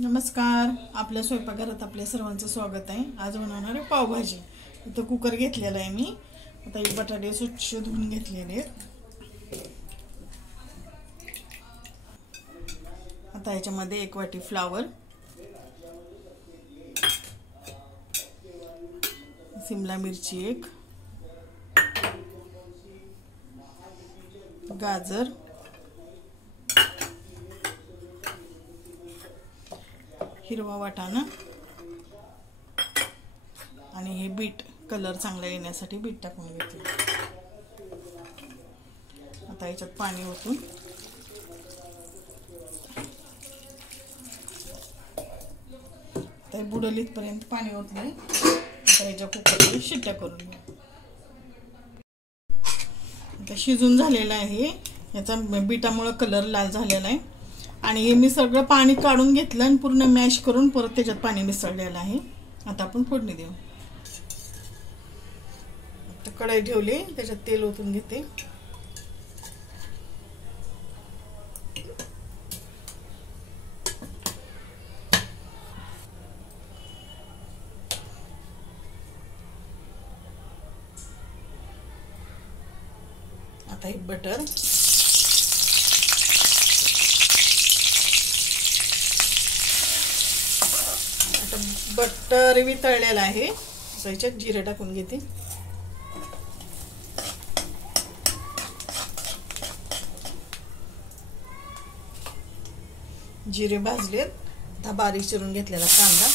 नमस्कार. आपल्या स्वयंपाकघरात आपल्या सर्वांचं स्वागत आहे. आज बनवणार आहे पावभाजी. इथं कुकर घेतलेला आहे मी. आता हे बटाटे स्वच्छ धुवून घेतलेले आहेत. आता याच्यामध्ये 1 वाटी फ्लावर, शिमला मिरची 1, गाजर, हिरवा वाटाणा आणि हे बीट, कलर चांगला येण्यासाठी बीट टाकून घेतले. आता याच्यात पाणी ओतून तर बुडल इथपर्यंत पाणी ओतले. आता याच्या कुकरमध्ये शिट्ट्या करून घेऊ. आता शिजून झालेला आहे. याचा बीटामुळे कलर लाल झालेला आहे आणि हे मी सगळं पाणी काढून घेतलं आणि पूर्ण मॅश करून परत त्याच्यात पाणी मिसळलेलं आहे. आता आपण फोडणी देऊ. आता कढई ठेवली, त्याच्यात तेल ओतून घेते. आता हे बटर, बटर वितळलेला आहे. याच्यात जिरे टाकून घेते. जिरे भाजलेत. आता बारीक चिरून घेतलेला कांदा,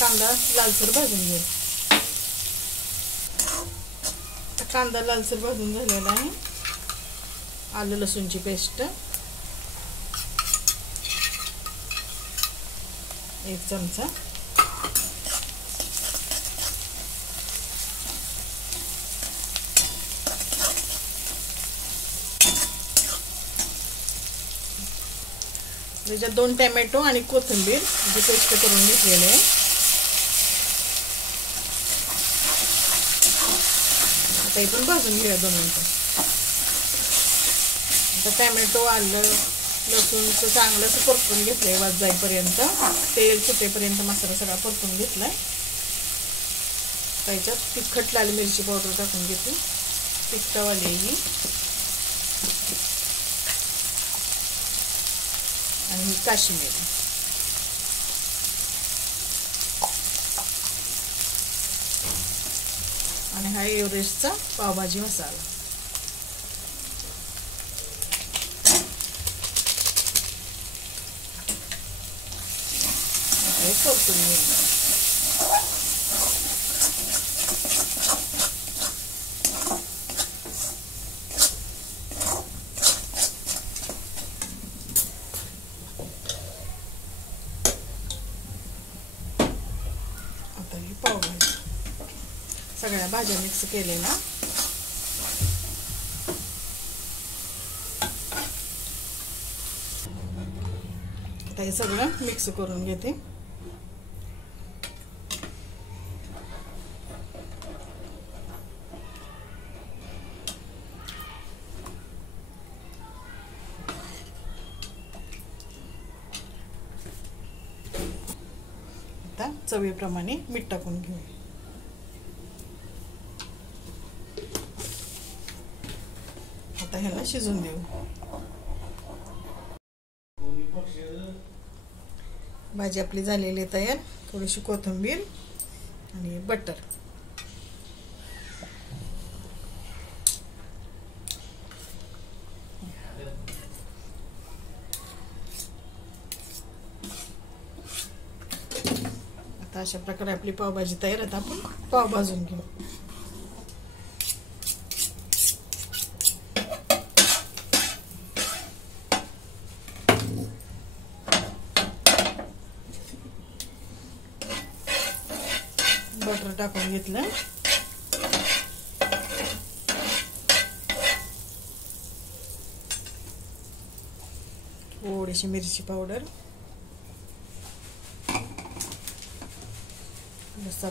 कांदा लालसर भाजून घेऊ. कांदा लालसर भाजून झालेला आहे. आलं लसूणची पेस्ट 1 चमचा, त्याच्यात 2 टोमॅटो आणि कोथिंबीर जी पेस्ट करून घेतलेली आहे. आता इथून भाजून घेऊया 2 मिनिटं. आता टोमॅटो, आलं लसूणचं चांगलं असं परतून घेतलंय वाज जाईपर्यंत. तेल सुटेपर्यंत मसाला सगळा परतून घेतलाय. त्याच्यात तिखट लाल मिरची पावडर टाकून घेते, तिखटवाली ही, आणि ही काश्मीरी. आणि हा एव्हरेस्टचा पावभाजी मसाला. परतून घेऊ. आता ही पावभाजी सगळ्या भाज्या मिक्स केलेल्या. आता हे सगळं मिक्स करून घेते. आता चवीप्रमाणे मीठ टाकून घेऊ. आता ह्याला शिजून देऊ. भाजी आपली झालेली तयार. थोडीशी कोथिंबीर आणि बटर. आता अशा प्रकारे आपली पावभाजी तयार. आता आपण पाव भाजून घेऊ. बटर टाकून घेतलं. थोडीशी मिरची पावडर,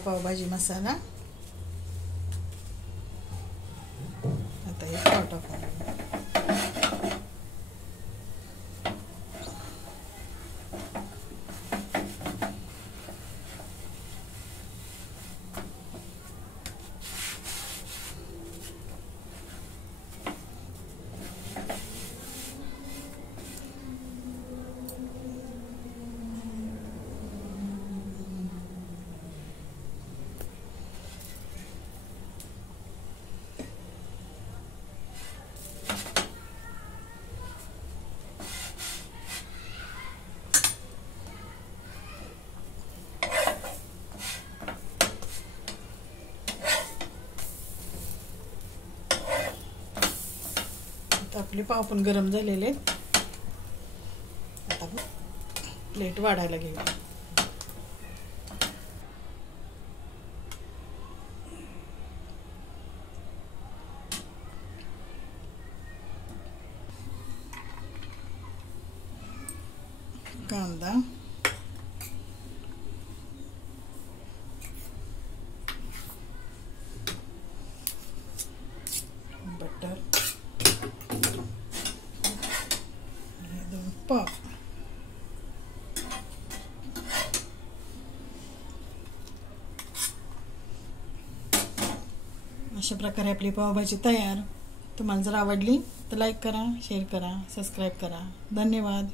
पावभाजी मसाला, आता हे पाव टाकून घेऊ. आपले पाव पण गरम झालेले आहेत. आता प्लेट वाढायला घेऊ. कांदा, बटर, पाव. अशा प्रकारे आपली पावभाजी तयार. तुम्हाला जर आवडली तर लाईक करा, शेअर करा, सबस्क्राईब करा. धन्यवाद.